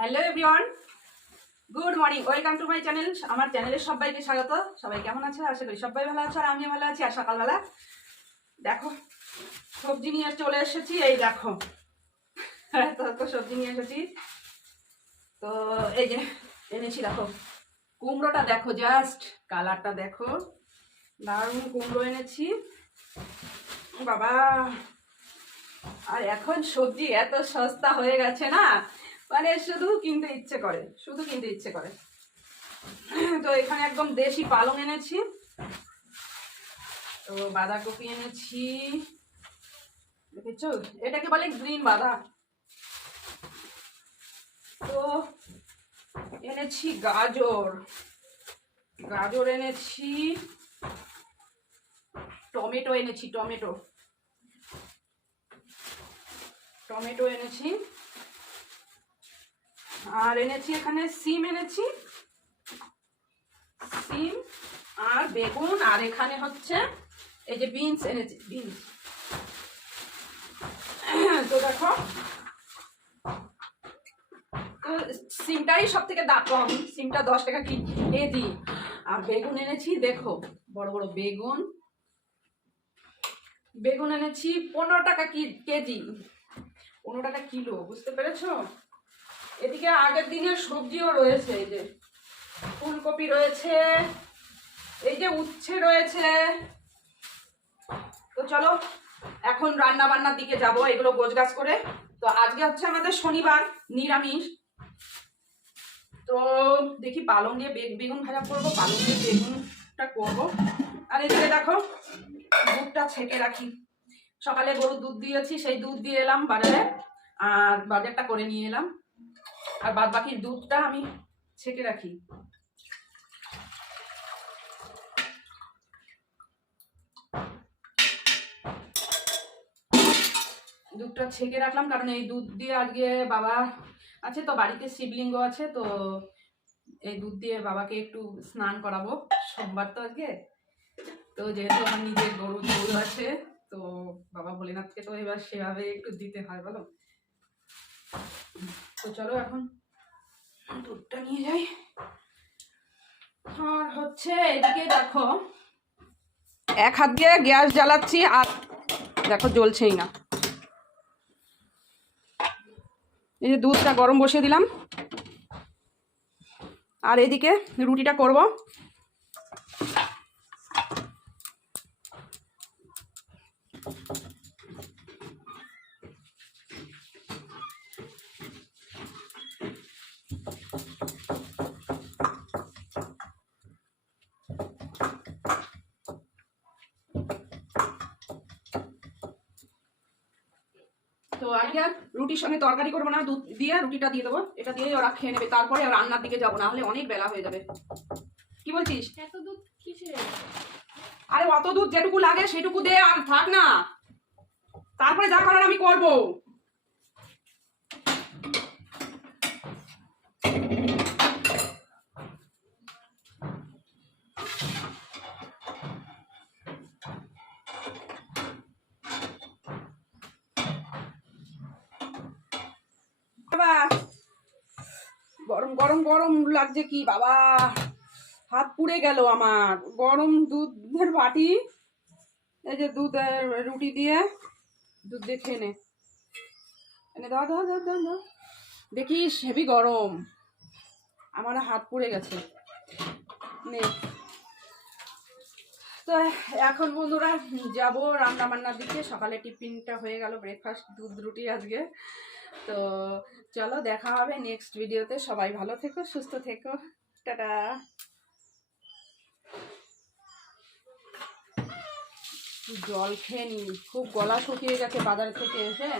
Hello everyone, good morning, welcome to my channel. আমার চ্যানেলের সবাইকে স্বাগত। সবাই কেমন আছে? আশা করি সবাই ভালো আছে, আর আমিও ভালো আছি। আর সকালবেলা দেখো সবজি নিয়ে চলে এসেছি। এই দেখো তো সবজি নিয়ে এসেছি। তো এই যে এনেছি, দেখো কুমড়োটা দেখো, জাস্ট কালারটা দেখো, দারুণ কুমড়ো এনেছি বাবা। আর এখন সবজি এত সস্তা হয়ে গেছে না, মানে শুধু কিনতে ইচ্ছে করে। তো এখানে একদম দেশি পালং এনেছি, তো বাঁধাকপি এনেছি, দেখেছো এটাকে বলে গ্রিন বাঁধা। তো এনেছি গাজর এনেছি, টমেটো এনেছি, টমেটো এনেছি, আর এনেছি এখানে সিম এনেছি, সিম আর বেগুন, আর এখানে হচ্ছে এই যে বিনস এনেছি, বিনস। তো দেখো সিমটাই সব থেকে দাম কম, সিমটা 10 টাকা কেজি। আর বেগুন এনেছি, দেখো বড় বড় বেগুন এনেছি 15 টাকা কেজি, 15 টাকা কিলো, বুঝতে পেরেছো? এদিকে আগের দিনের সবজিও রয়েছে, এই যে ফুলকপি রয়েছে, এই যে উচ্ছে রয়েছে। তো চলো এখন রান্না বান্নার দিকে যাব, এগুলো গোছগাছ করে। তো আজকে হচ্ছে আমাদের শনিবার, নিরামিষ। তো দেখি পালং দিয়ে বেগুন ভাজা করবো, পালং দিয়ে বেগুনটা করবো। আর এদিকে দেখো দুধটা ছেঁকে রাখি, সকালে গরুর দুধ দিয়েছি, সেই দুধ দিয়ে এলাম বাজারে, আর বাজারটা করে নিয়ে এলাম, আর বাদ বাকি দুধটা আমি ছেঁকে রাখি। দুধটা ছেঁকে রাখলাম কারণ এই দুধ দিয়ে আজকে বাবা আছে তো বাড়িতে, শিবলিঙ্গ আছে, তো এই দুধ দিয়ে বাবাকে একটু স্নান করাবো, সোমবার তো আজকে। তো যেহেতু আমার নিজের গরু আছে, তো বাবা ভোলেনাথকে তো এবার সেভাবে একটু দিতে হয়, বলো। তো চলো এখন দুধটা নিয়ে যাই। আর হচ্ছে এদিকে দেখো এক হাত দিয়ে গ্যাস জ্বালাচ্ছি, আর দেখো জ্বলছেই না। এই যে দুধটা গরম বসিয়ে দিলাম, আর এদিকে রুটিটা করব। তো আজকে আর রুটির সঙ্গে তরকারি করবো না, দুধ দিয়ে রুটিটা দিয়ে দেবো, এটা দিয়ে ওরা খেয়ে নেবে, তারপরে রান্নার দিকে যাবো, না হলে অনেক বেলা হয়ে যাবে। কি বলছিস? এত দুধ কিসের? আরে অত দুধ যেটুকু লাগে সেটুকু দে, আর থাক না, তারপরে যা করার আমি করবো। গরম গরম গরম লাগছে কি বাবা, হাত পুড়ে গেল আমার। গরম দুধের বাটি, এই যে দুধ রুটি দিয়ে দুধ দিয়ে খেয়ে নে, এনে দাও দাও দাও দাও দাও, দেখিস হেভি গরম, আমার হাত পুড়ে গেছে। নে, তো এখন বন্ধুরা যাব রান্না বান্নার দিকে। সকালে টিফিনটা হয়ে গেল, ব্রেকফাস্ট দুধ রুটি আজকে। তো চলো দেখা হবে নেক্সট ভিডিওতে। সবাই ভালো থেকো, সুস্থ থেকো, টাটা। জল খেয়ে নি, খুব গলা শুকিয়ে গেছে বাজার থেকে এসে।